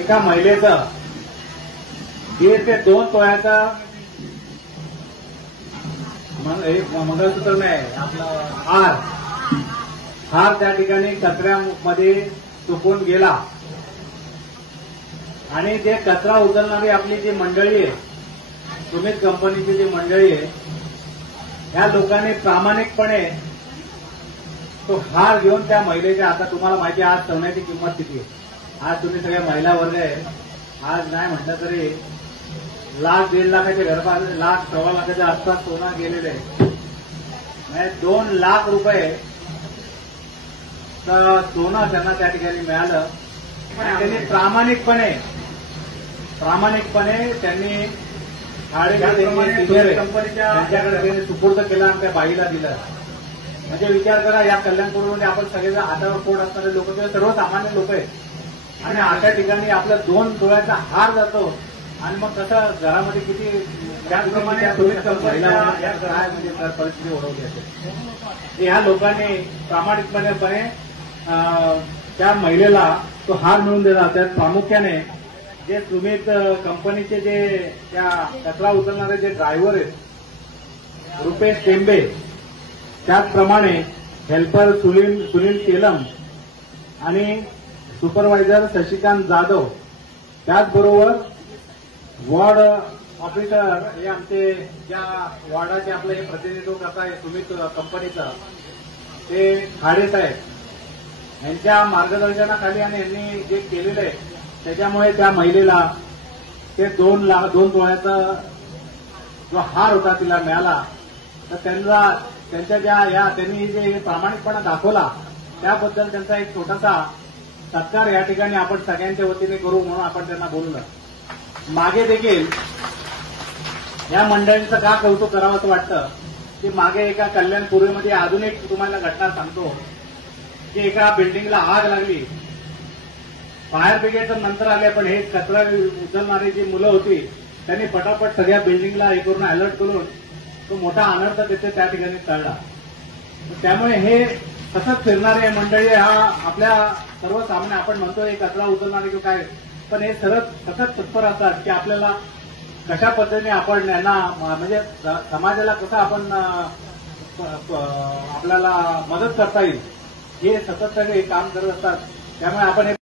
एका महिलेचं 1.5 ते 2 तोळ्याचं मंगळसूत्र नाही आपलं हार त्या ठिकाणी कचऱ्यामध्ये चुकून गेला आणि जे कचरा उचलणारी आपली जी मंडळी आहे, सुमित कंपनीची जी मंडळी आहे, ह्या लोकांनी प्रामाणिकपणे तो हार घेऊन त्या महिलेच्या, आता तुम्हाला माहिती आहे आज सोन्याची किंमत किती आहे. आज तुम्ही सगळ्या महिला वर्ग आहे, आज नाही म्हटलं तरी 1,00,000-1.5 लाखाच्या घरबार, 1,00,000-1.25 लाखाच्या आसपास सोनं गेलेलं आहे. म्हणजे 2 लाख रुपये तर सोनं त्यांना त्या ठिकाणी मिळालं. त्यांनी प्रामाणिकपणे त्यांनी कंपनीच्या त्यांच्याकडे सुपूर्द केला आणि त्या बाईला दिलं. म्हणजे विचार करा, या कल्याणपूरमध्ये आपण सगळेजण हातावर पोट असणारे लोक किंवा सर्वसामान्य लोक आहेत आणि अशा ठिकाणी आपला 2 तोळ्याचा हार जातो आणि मग कसं घरामध्ये किती त्याचप्रमाणे काय म्हणजे परिस्थिती ओढवली असेल. ह्या लोकांनी प्रामाणिकपणे त्या महिलेला तो हार मिळवून दिला. त्यात प्रामुख्याने जे सुमित कंपनीचे जे त्या कचरा उचलणारे जे ड्रायव्हर आहेत रुपेश टेंबे, त्याचप्रमाणे हेल्पर सुनील तेलम आणि सुपरवायझर शशिकांत जाधव, त्याचबरोबर वॉर्ड ऑफिसर हे आमचे ज्या वॉर्डाचे आपलं हे प्रतिनिधित्व करताय सुमित कंपनीचं ते खाडे आहेत, यांच्या मार्गदर्शनाखाली आणि यांनी जे केलेलं आहे त्याच्यामुळे त्या महिलेला ते 2 तोळ्याचा जो हार होता तिला मिळाला. तर त्यांच्या त्यांनी जे प्रामाणिकपणा दाखवला त्याबद्दल त्यांचा एक छोटासा सत्कार या ठिकाणी आपण सगळ्यांच्या वतीने करू म्हणून आपण त्यांना बोललो. मागे देखील या मंडळींचं का कौतुक करावं असं वाटतं की मागे एका कल्याण पूर्वेमध्ये अजून एक तुम्हाला घटना सांगतो की एका बिल्डिंगला आग लागली. फायर ब्रिगेड नंतर आले, पण हे कचरा उचलणारी जी मुलं होती त्यांनी पटापट सगळ्या बिल्डिंगला हे करून अलर्ट करून तो मोठा अनर्थ तिथे त्या ठिकाणी टळला. त्यामुळे हे सतत फिरणारे मंडळी हा आपल्या सर्वसामान्य आपण म्हणतो हे कचरा उचलणारे किंवा काय, पण हे सतत तत्पर असतात की आपल्याला कशा पद्धतीने आपण यांना म्हणजे समाजाला कसं आपण आपल्याला मदत करता येईल हे सतत सगळे काम करत असतात. त्यामुळे आपण